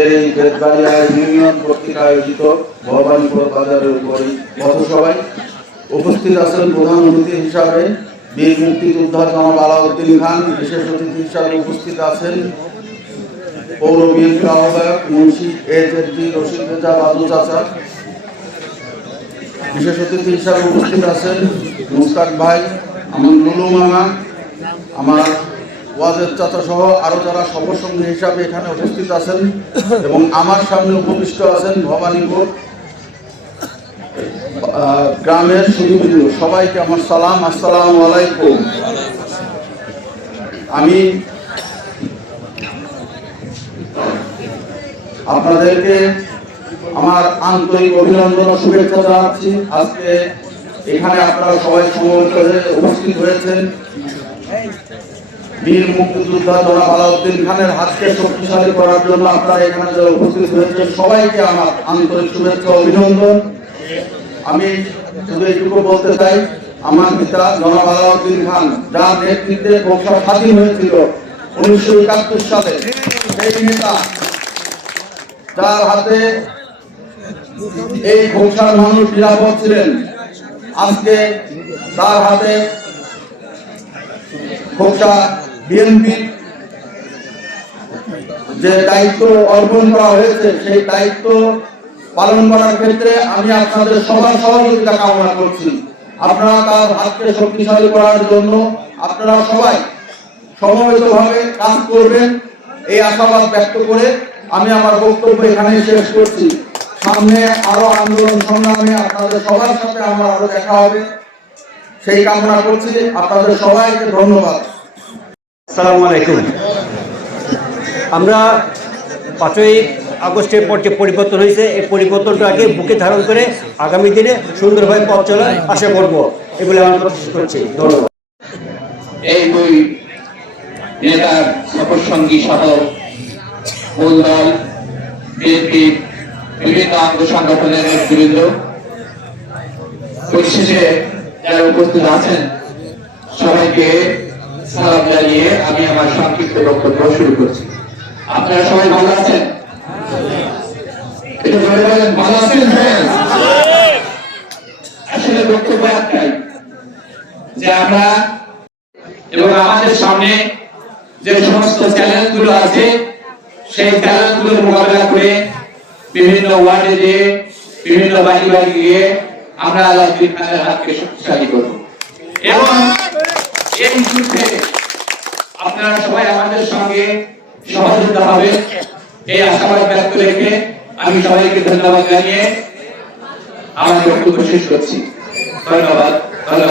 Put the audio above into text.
এই বেদবাড়িয়া ইউনিয়ন কর্তৃক আয়োজিত ভবানীপুর বাজারের উপরে পথসভায় উপস্থিত আছেন প্রধান অতিথি হিসাবে বীর মুক্তিযোদ্ধা জনাব আলাউদ্দিন খান, বিশেষ অতিথি হিসাবে উপস্থিত আছেন পৌর বিএনপির আহ্বায়ক মুন্সি এ জেডি রশিদ রেজা বাদু চাচা। বিশেষ অতিথি হিসাবে উপস্থিত আছেন মুস্তাক ভাই, আমার লুলু মামা, আমার ওয়াজের চাচা সহ আরও যারা সফরসঙ্গী হিসাবে এখানে উপস্থিত আছেন এবং আমার সামনে উপবিষ্ট আছেন ভবানীপুর গ্রামের সুদীবৃন্দ সবাইকে আমার সালাম, আসসালাম আলাইকুম। আমি আপনাদেরকে আমার আন্তরিক অভিনন্দন ও শুভেচ্ছা জানাচ্ছি। আজকে এখানে আপনারা সবাই সমবেত উপস্থিত হয়েছেন। বীর মুক্তিযোদ্ধা জনাব আলাউদ্দিন খানের হাতকে শক্তিশালী করার জন্য আপনারা এখানে যারা উপস্থিত হয়েছেন, সবাইকে আমার আন্তরিক শুভেচ্ছা অভিনন্দন। আমি শুধু এইটুকু বলতে চাই, আমার পিতা জনাব আলাউদ্দিন খান, যার নেতৃত্বে বংশা স্বাধীন হয়েছিল উনিশশো একাত্তর সালে, সেই নেতা যার হাতে এই ঘোষার মানুষ নিরাপদ ছিলেন। আজকে তার হাতে ঘোষা বিএনপি যে দায়িত্ব অর্পণ করা হয়েছে, সেই দায়িত্ব পালন করার ক্ষেত্রে আমি আপনাদের সবার সহযোগিতা কামনা করছি। আপনারা তার হাতকে শক্তিশালী করার জন্য আপনারা সবাই সমবেতভাবে কাজ করবেন, এই আশাবাদ ব্যক্ত করে আমি আমার বক্তব্য এখানে শেষ করছি। সামনে আরও আন্দোলন সংগ্রামে আপনাদের সবার সাথে আমার আরও দেখা হবে। সেই কামনা করছি, আপনাদের সবাইকে ধন্যবাদ। আসসালামু আলাইকুম। আমরা পাঁচই আগস্টের পর যে পরিবর্তন হয়েছে, এই পরিবর্তনটাকে বুকে ধারণ করে আগামী দিনে সুন্দরভাবে পথ চলার আশা করব। এগুলো আমরা করছি। ধন্যবাদ। এই দুই নেতার সফর সহ মূল দল, বিএনপি, বিভিন্ন অঙ্গ সংগঠনের নেতৃবৃন্দ, পরিশেষে যারা উপস্থিত আছেন, সবাইকে সালাম জানিয়ে আমি আমার সংক্ষিপ্ত বক্তব্য শুরু করছি। আপনারা সবাই ভালো আছেন? ভালো আছেন? আসলে বক্তব্য একটাই, যে আমরা এবং আমাদের সামনে যে সমস্ত চ্যালেঞ্জগুলো আছে, সেই চ্যালেঞ্জগুলোর মোকাবেলা করে বিভিন্ন ওয়ার্ডে গিয়ে বিভিন্ন বাড়ি বাড়ি গিয়ে আমরা আলাউদ্দিন হাতকে শক্তিশালী করব এবং এই মুহূর্তে আপনারা সবাই আমাদের সঙ্গে সহযোগিতা হবে। এই আশাবাদ ব্যক্ত রেখে আমি সবাইকে ধন্যবাদ জানিয়ে আমার বক্তব্য শেষ করছি। ধন্যবাদ ধন্যবাদ।